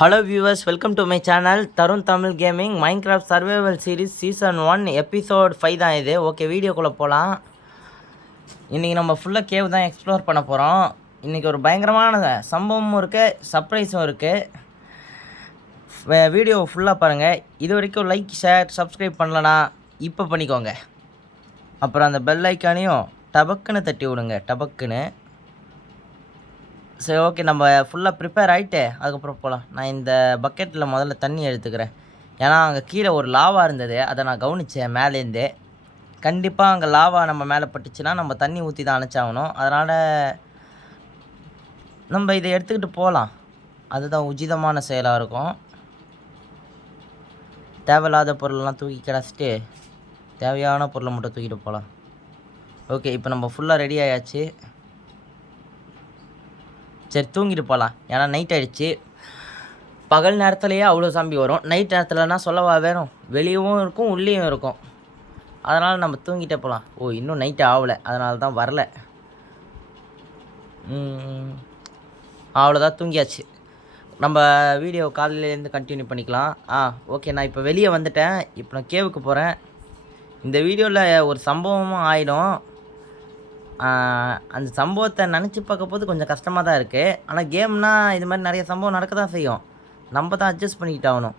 Hello viewers, welcome to my channel Tarun Tamil Gaming Minecraft Survival Series Season 1 Episode 5 தான் இது. Okay, வீடியோக்குள்ளே போகலாம். இன்றைக்கி நம்ம ஃபுல்லாக கேவ் தான் எக்ஸ்ப்ளோர் பண்ண போகிறோம். இன்றைக்கி ஒரு பயங்கரமான சம்பவமும் இருக்குது, சர்ப்ரைஸும் இருக்குது. வீடியோ ஃபுல்லாக பாருங்கள். இது வரைக்கும் லைக், ஷேர், சப்ஸ்கிரைப் பண்ணலனா இப்போ பண்ணிக்கோங்க. அப்புறம் அந்த பெல் ஐக்கானையும் டபக்குன்னு தட்டி விடுங்க, டபக்குன்னு. சரி, ஓகே, நம்ம ஃபுல்லாக ப்ரிப்பேர் ஆகிட்டு அதுக்கப்புறம் போகலாம். நான் இந்த பக்கெட்டில் முதல்ல தண்ணி எடுத்துக்கிறேன். ஏன்னா அங்கே கீழே ஒரு லாவா இருந்தது, அதை நான் கவனித்தேன் மேலேருந்து. கண்டிப்பாக அங்கே லாவா நம்ம மேலே பட்டுச்சுன்னா நம்ம தண்ணி ஊற்றி தான் அணைச்சாகணும். அதனால் நம்ம இதை எடுத்துக்கிட்டு போகலாம். அதுதான் உச்சிதமான செயலாக இருக்கும். தேவையில்லாத பொருளெல்லாம் தூக்கி கிடச்சிட்டு தேவையான பொருளை மட்டும் தூக்கிட்டு போகலாம். ஓகே, இப்போ நம்ம ஃபுல்லாக ரெடி ஆயாச்சு. சரி, தூங்கிட்டு போகலாம். ஏன்னா நைட் ஆகிடுச்சு. பகல் நேரத்துலையே அவ்வளோ சாம்பி வரும், நைட் நேரத்துலனா சொல்லவா வேணும். வெளியவும் இருக்கும், உள்ளேயும் இருக்கும். அதனால் நம்ம தூங்கிட்டே போகலாம். ஓ, இன்னும் நைட்டு ஆகலை, அதனால தான் வரல. அவ்வளோதான், தூங்கியாச்சு. நம்ம வீடியோ காலையிலேருந்து கண்டினியூ பண்ணிக்கலாம். ஓகே, நான் இப்போ வெளியே வந்துட்டேன். இப்போ நான் கேவுக்கு போகிறேன். இந்த வீடியோவில் ஒரு சம்பவமும் ஆகிடும். அந்த சம்பவத்தை நினச்சி பார்க்க போது கொஞ்சம் கஷ்டமாக தான் இருக்குது. ஆனால் கேம்னால் இது மாதிரி நிறைய சம்பவம் நடக்க தான் செய்யும். நம்ம தான் அட்ஜஸ்ட் பண்ணிக்கிட்டு ஆகணும்.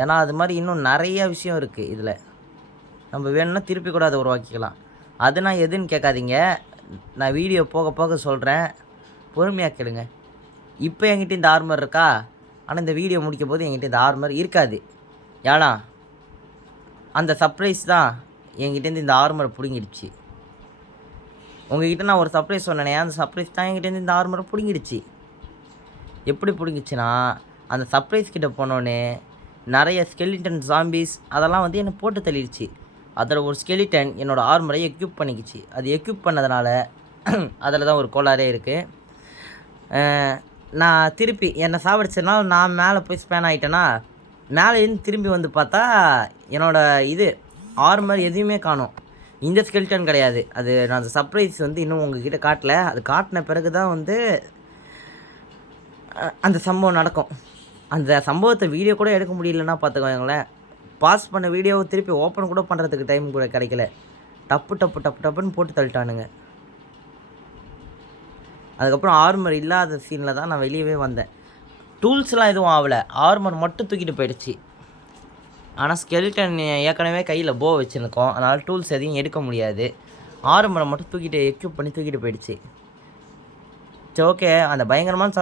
ஏன்னா அது மாதிரி இன்னும் நிறைய விஷயம் இருக்குது இதில். நம்ம வேணும்னா திருப்பி கூட அதை உருவாக்கிக்கலாம். அது நான் எதுன்னு கேட்காதீங்க, நான் வீடியோ போக போக சொல்கிறேன், பொறுமையாக கேளுங்க. இப்போ என்கிட்ட இந்த ஆர்மர் இருக்கா, ஆனால் இந்த வீடியோ முடிக்கும் போது என்கிட்ட இந்த ஆர்மர் இருக்காது. ஏன்னா அந்த சர்ப்ரைஸ் தான் என்கிட்டேருந்து இந்த ஆர்மரை பிடுங்கிடுச்சு. உங்ககிட்ட நான் ஒரு சர்ப்ரைஸ் சொன்னேனே, அந்த சர்ப்ரைஸ் தான் என்கிட்டேருந்து இந்த ஆர்மரை பிடுங்கிடுச்சு. எப்படி பிடுங்கிச்சுன்னா, அந்த சர்ப்ரைஸ் கிட்டே போனோன்னே நிறைய ஸ்கெலிட்டன் ஜாம்பிஸ் அதெல்லாம் வந்து என்னை போட்டு தள்ளிடுச்சு. அதில் ஒரு ஸ்கெலிட்டன் என்னோடய ஆர்மரை எக்யூப் பண்ணிக்கிச்சு. அது எக்யூப் பண்ணதுனால அதில் தான் ஒரு கோளாறே இருக்குது. நான் திருப்பி என்னை சாவடிச்சதுனால நான் மேலே போய் ஸ்பேன் ஆகிட்டேன்னா, மேலே இருந்து திரும்பி வந்து பார்த்தா என்னோடய ஆர்மர் எதையுமே காணும். இந்த ஸ்கெல்டன் கிடையாது. அது நான் அந்த சர்ப்ரைஸ் வந்து இன்னும் உங்ககிட்ட காட்டல. அது காட்டின பிறகு தான் வந்து அந்த சம்பவம் நடக்கும். அந்த சம்பவத்தை வீடியோ கூட எடுக்க முடியலன்னா பார்த்துக்கோங்களேன். பாஸ் பண்ண வீடியோவை திருப்பி ஓப்பன் கூட பண்ணுறதுக்கு டைம் கூட கிடைக்கல. டப்புன்னு போட்டு தள்ளிட்டானுங்க. அதுக்கப்புறம் ஆர்மர் இல்லாத சீனில் தான் நான் வெளியவே வந்தேன். டூல்ஸ்லாம் எதுவும் ஆகலை, ஆர்மர் மட்டும் தூக்கிட்டு போயிடுச்சு. ஆனால் ஸ்கெலிட்டன் ஏற்கனவே கையில் போ வச்சுருக்கோம், அதனால் டூல்ஸ் எதையும் எடுக்க முடியாது. ஆர்மரை மட்டும் தூக்கிட்டு எக்யூப் பண்ணி தூக்கிட்டு போயிடுச்சு. சரி, ஓகே, அந்த பயங்கரமான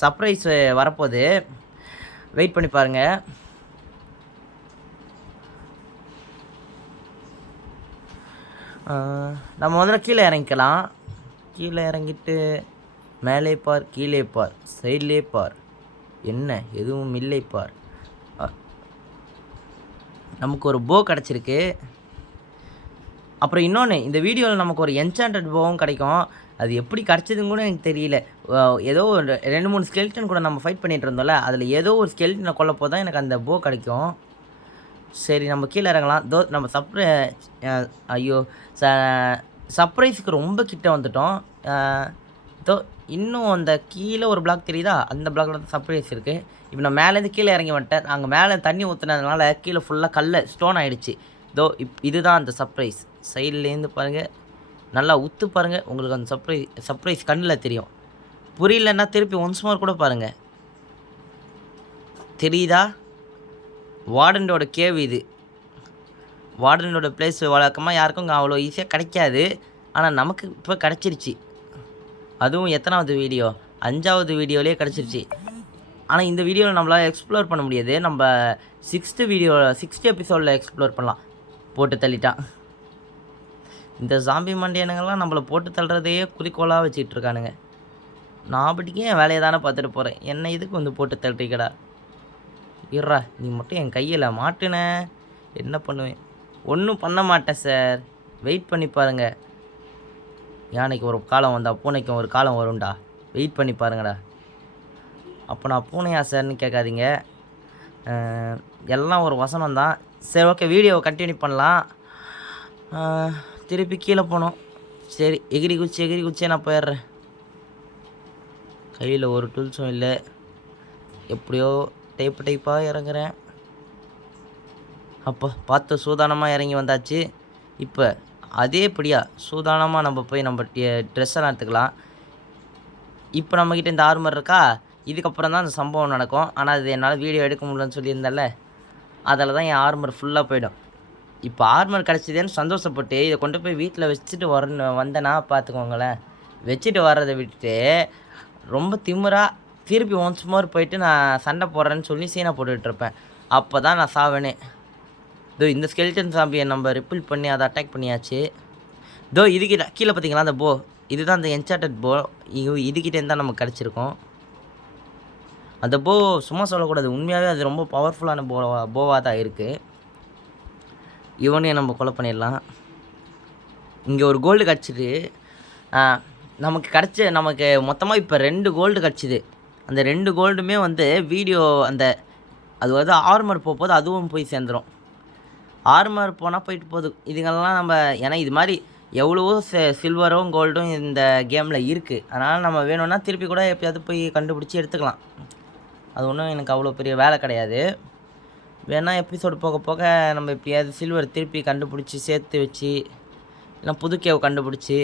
சர்ப்ரைஸ் வரப்போகுது, வெயிட் பண்ணி பாருங்கள். நம்ம முதல்ல கீழே இறங்கிக்கலாம். கீழே இறங்கிட்டு மேலே பார், கீழே பார், சைட்லே பார், என்ன எதுவும் இல்லை பார். நமக்கு ஒரு போ கிடச்சிருக்கு. அப்புறம் இன்னொன்று, இந்த வீடியோவில் நமக்கு ஒரு என்சாண்டட் போவும் கிடைக்கும். அது எப்படி கிடச்சதுன்னு கூட எனக்கு தெரியல. ஏதோ ஒரு 2-3 ஸ்கெல்டன் கூட நம்ம ஃபைட் பண்ணிகிட்டு இருந்தோம்ல, அதில் ஏதோ ஒரு ஸ்கெல்டனை கொல்லப்போ தான் எனக்கு அந்த போ கிடைக்கும். சரி, நம்ம கீழே இறங்கலாம். நம்ம சர்ப்ரைஸுக்கு ரொம்ப கிட்ட வந்துட்டோம். இன்னும் அந்த கீழே ஒரு பிளாக் தெரியுதா, அந்த பிளாக்ல தான் சர்ப்ரைஸ் இருக்குது. இப்போ நான் மேலேருந்து கீழே இறங்கி வந்துட்டேன். அங்கே மேலே தண்ணி ஊற்றுனதுனால கீழே ஃபுல்லாக ஸ்டோன் ஆகிடுச்சு. இதுதான் அந்த சர்ப்ரைஸ். சைட்லேருந்து பாருங்கள், நல்லா உத்து பாருங்கள், உங்களுக்கு அந்த சர்ப்ரைஸ் கண்ணில் தெரியும். புரியலன்னா திருப்பி ஒன்ஸ் மோர் கூட பாருங்கள், தெரியுதா? வார்டனோட கேவ் இது. வார்டனோட பிளேஸ் வழக்கமாக யாருக்கும் இங்கே அவ்வளோ ஈஸியாக கிடைக்காது. ஆனால் நமக்கு இப்போ கிடச்சிருச்சு. அதுவும் எத்தனாவது வீடியோ, 5வது வீடியோலேயே கிடச்சிருச்சு. ஆனால் இந்த வீடியோவில் நம்மளால் எக்ஸ்ப்ளோர் பண்ண முடியாது. நம்ம 6th எபிசோடில் எக்ஸ்ப்ளோர் பண்ணலாம். போட்டு தள்ளிட்டான். இந்த ஜாம்பி மண்டியனுங்கள்லாம் நம்மளை போட்டு தள்ளுறதையே குறிக்கோளாக வச்சுக்கிட்டு இருக்கானுங்க. நான் படிக்க என் வேலையை தானே பார்த்துட்டு போகிறேன், என்னை இதுக்கு வந்து போட்டு தள்ளுறீங்கடா. இருறா, நீ மட்டும் என் கையில் மாட்டுன என்ன பண்ணுவேன்? ஒன்றும் பண்ண மாட்டேன் சார், வெயிட் பண்ணி பாருங்கள். யானைக்கு ஒரு காலம் வந்தால் பூனைக்கும் ஒரு காலம் வரும்டா, வெயிட் பண்ணி பாருங்கடா. அப்போ நான் பூனையா சார்னு கேட்காதீங்க, எல்லாம் ஒரு வசனம் தான். சரி, ஓகே, வீடியோவை கண்டினியூ பண்ணலாம். திருப்பி கீழே போனோம். சரி, எகிரி குச்சி நான் போயிடுறேன். கையில் ஒரு டூல்ஸும் இல்லை. எப்படியோ டைப்பாக இறங்குறேன். அப்போ பார்த்து சூதானமாக இறங்கி வந்தாச்சு. இப்போ அதேபடியா சூதானமாக நம்ம போய் நம்ம ட்ரெஸ்ஸெல்லாம் எடுத்துக்கலாம். இப்போ நம்மக்கிட்ட இந்த ஆர்மர் இருக்கா, இதுக்கப்புறம் தான் அந்த சம்பவம் நடக்கும். ஆனால் அது என்னால் வீடியோ எடுக்க முடியலன்னு சொல்லியிருந்தேன்ல, அதில் தான் என் ஆர்மர் ஃபுல்லாக போயிடும். இப்போ ஆர்மர் கிடச்சிதேன்னு சந்தோஷப்பட்டு இதை கொண்டு போய் வீட்டில் வச்சுட்டு வந்தேன்னா பார்த்துக்கோங்களேன். வச்சுட்டு வர்றதை விட்டுட்டு ரொம்ப திமிராக திருப்பி ஒன்ஸ் மோர் போயிட்டு நான் சண்டை போடுறேன்னு சொல்லி சீனை போட்டுட்ருப்பேன். அப்போ தான் நான் சாவேனே. இந்த ஸ்கெல்டன் சாம்பியை நம்ம ரிப்பிள் பண்ணி அதை அட்டாக் பண்ணியாச்சு. இதுக்கிட்ட கீழே பார்த்தீங்களா அந்த போ, இதுதான் அந்த என்சார்டட் போ. இதுக்கிட்டேருந்து தான் நமக்கு கிடச்சிருக்கோம். அந்த போ சும்மா சொல்லக்கூடாது, உண்மையாகவே அது ரொம்ப பவர்ஃபுல்லான போவாக தான் இருக்குது. இவனையும் நம்ம கொலை பண்ணிடலாம். இங்கே ஒரு கோல்டு கிடச்சிது. நமக்கு மொத்தமாக இப்போ 2 கோல்டு கிடச்சிது. அந்த 2 கோல்டுமே வந்து வீடியோ அது வந்து ஆர்மர் போகும்போது அதுவும் போய் சேர்ந்துடும். ஆர்மர் போனால் போயிட்டு போகுது. இதுங்கெல்லாம் நம்ம ஏன்னா இது மாதிரி எவ்வளவோ சில்வரும் கோல்டும் இந்த கேமில் இருக்குது. அதனால் நம்ம வேணும்னா திருப்பி கூட எப்போயாவது போய் கண்டுபிடிச்சி எடுத்துக்கலாம். அது ஒன்றும் எனக்கு அவ்வளோ பெரிய வேலை கிடையாது. வேணால் எபிசோடு போக போக நம்ம எப்படியாவது சில்வர் திருப்பி கண்டுபிடிச்சி சேர்த்து வச்சு இல்லை புது கேவ் கண்டுபிடிச்சி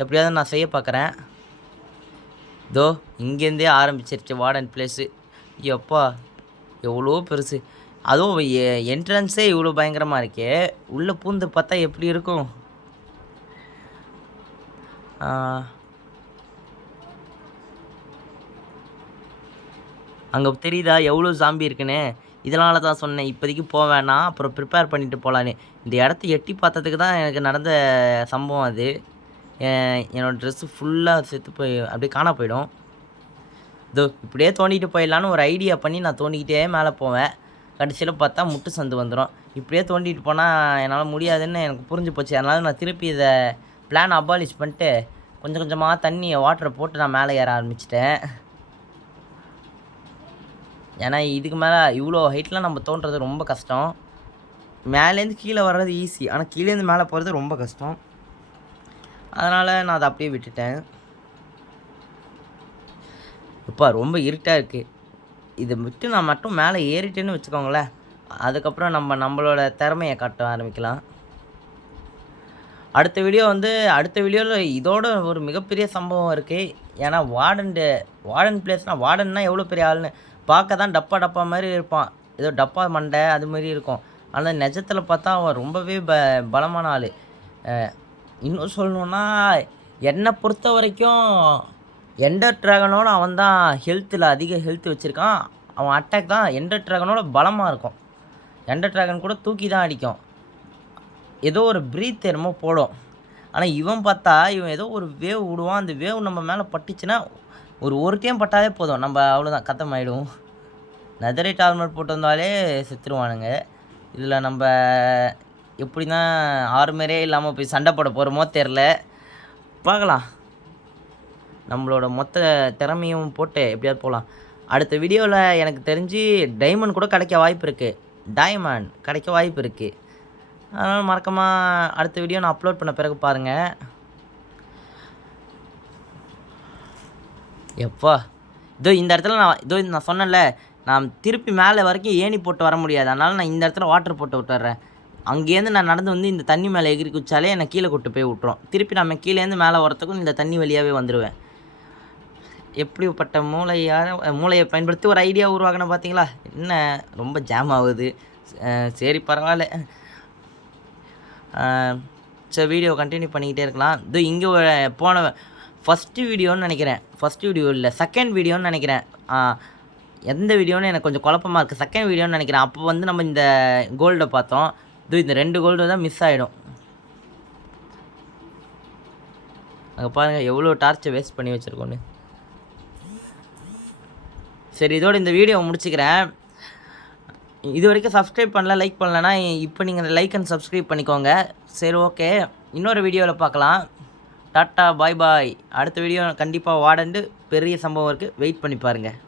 எப்படியாவது நான் செய்ய பார்க்குறேன். இங்கேருந்தே ஆரம்பிச்சிருச்சு வார்டன் பிளேஸு. எப்பா எவ்வளோ பெருசு, அதுவும் என்ட்ரன்ஸே இவ்வளோ பயங்கரமாக இருக்கே. உள்ளே பூந்து பார்த்தா எப்படி இருக்கும். அங்கே தெரியுதா எவ்வளோ ஜாம்பி இருக்குன்னு. இதனால தான் சொன்னேன் இப்போதைக்கு போவேன்னா அப்புறம் ப்ரிப்பேர் பண்ணிவிட்டு போகலான்னு. இந்த இடத்த எட்டி பார்த்ததுக்கு தான் எனக்கு நடந்த சம்பவம் அது. என்னோடய ட்ரெஸ்ஸு ஃபுல்லாக செத்து போய் அப்படியே காண போயிடும். இப்படியே தோண்டிட்டு போயிடலான்னு ஒரு ஐடியா பண்ணி நான் தோண்டிக்கிட்டே மேலே போவேன். கடைசியில் பார்த்தா முட்டு சந்து வந்துடும். இப்படியே தோண்டிட்டு போனால் என்னால் முடியாதுன்னு எனக்கு புரிஞ்சு போச்சு. அதனால் நான் திருப்பி இதை பிளான் அபாலிஷ் பண்ணிட்டு கொஞ்சம் கொஞ்சமாக வாட்டரை போட்டு நான் மேலே ஏற ஆரம்பிச்சிட்டேன். ஏன்னா இதுக்கு மேலே இவ்வளோ ஹைட்லாம் நம்ம தோன்றது ரொம்ப கஷ்டம். மேலேருந்து கீழே வர்றது ஈஸி, ஆனால் கீழேருந்து மேலே போகிறது ரொம்ப கஷ்டம். அதனால் நான் அதை அப்படியே விட்டுட்டேன். இப்போ ரொம்ப இருட்டாக இருக்குது. இதை விட்டு நான் மட்டும் மேலே ஏறிட்டேன்னு வச்சுக்கோங்களேன், அதுக்கப்புறம் நம்மளோட திறமையை காட்ட ஆரம்பிக்கலாம். அடுத்த வீடியோவில் இதோட ஒரு மிகப்பெரிய சம்பவம் இருக்குது. ஏன்னா வார்டன் பிளேஸ்னால் வார்டன்னா எவ்வளோ பெரிய ஆளுன்னு பார்க்க தான் டப்பா மாதிரி இருப்பான். ஏதோ டப்பா மண்டை அது மாதிரி இருக்கும். ஆனால் நிஜத்தில் பார்த்தா அவன் ரொம்பவே பலமான ஆள். இன்னும் சொல்லணுன்னா என்னை பொறுத்த வரைக்கும் எண்டர் ட்ராகனோட அவன் தான் அதிக ஹெல்த் வச்சுருக்கான். அவன் அட்டாக் தான் எண்டர் ட்ராகனோட பலமாக இருக்கும். எண்டர் ட்ராகன் கூட தூக்கி தான் அடிக்கும். ஏதோ ஒரு ப்ரீத் என்னமோ போடும். ஆனால் இவன் பார்த்தா இவன் ஏதோ ஒரு வேவ் விடுவான். அந்த வேவ் நம்ம மேலே பட்டுச்சுன்னா ஒரு டைம் பட்டாலே போதும், நம்ம அவ்வளோதான் கத்தமாயிடும். நெதரைட் ஆர்மர் போட்டு வந்தாலே செத்துருவானுங்க. இதில் நம்ம எப்படி தான் ஆர்மரே இல்லாமல் போய் சண்டை போட போகிறோமோ தெரில. பார்க்கலாம். நம்மளோட மொத்த திறமையும் போட்டு எப்படியாவது போகலாம். அடுத்த வீடியோவில் எனக்கு தெரிஞ்சு டைமண்ட் கூட கிடைக்க வாய்ப்பு இருக்குது. அதனால் மறக்காமல் அடுத்த வீடியோ நான் அப்லோட் பண்ண பிறகு பாருங்கள். எப்பா இந்த இடத்துல நான் சொன்னேன்ல, நான் திருப்பி மேலே வரைக்கும் ஏணி போட்டு வர முடியாது. அதனால் நான் இந்த இடத்துல வாட்டர் போட்டு விட்டுறேன். அங்கேருந்து நான் நடந்து வந்து இந்த தண்ணி மேலே எகிரி குச்சாலே என்னை கீழே கொண்டு போய் விட்டுரும். திருப்பி நம்ம கீழேருந்து மேலே வரத்துக்கும் இந்த தண்ணி வழியாகவே வந்துடுவேன். எப்படிப்பட்ட மூளையை பயன்படுத்தி ஒரு ஐடியா உருவாக்கணும் பார்த்தீங்களா? என்ன ரொம்ப ஜாம் ஆகுது. சரி பரவாயில்ல. சரி வீடியோ கண்டினியூ பண்ணிக்கிட்டே இருக்கலாம். இங்கே ஃபஸ்ட்டு வீடியோன்னு நினைக்கிறேன். ஃபஸ்ட் வீடியோ இல்லை, செகண்ட் வீடியோன்னு நினைக்கிறேன். எந்த வீடியோன்னு எனக்கு கொஞ்சம் குழப்பமாக இருக்குது. செகண்ட் வீடியோன்னு நினைக்கிறேன். அப்போ வந்து நம்ம இந்த கோல்டை பார்த்தோம். இந்த 2 கோல்டு தான் மிஸ் ஆகிடும். அங்கே பாருங்கள் எவ்வளோ டார்ச்சை வேஸ்ட் பண்ணி வச்சுருக்கோன்னு. சரி இதோடு இந்த வீடியோவை முடிச்சுக்கிறேன். இது வரைக்கும் சப்ஸ்கிரைப் பண்ணல, லைக் பண்ணலன்னா இப்போ நீங்கள் லைக் அண்ட் சப்ஸ்கிரைப் பண்ணிக்கோங்க. சரி ஓகே, இன்னொரு வீடியோவில் பார்க்கலாம். டாட்டா பாய். அடுத்த வீடியோ கண்டிப்பாக வார்டன் பெரிய சம்பவம் இருக்குது, வெயிட் பண்ணி பாருங்கள்.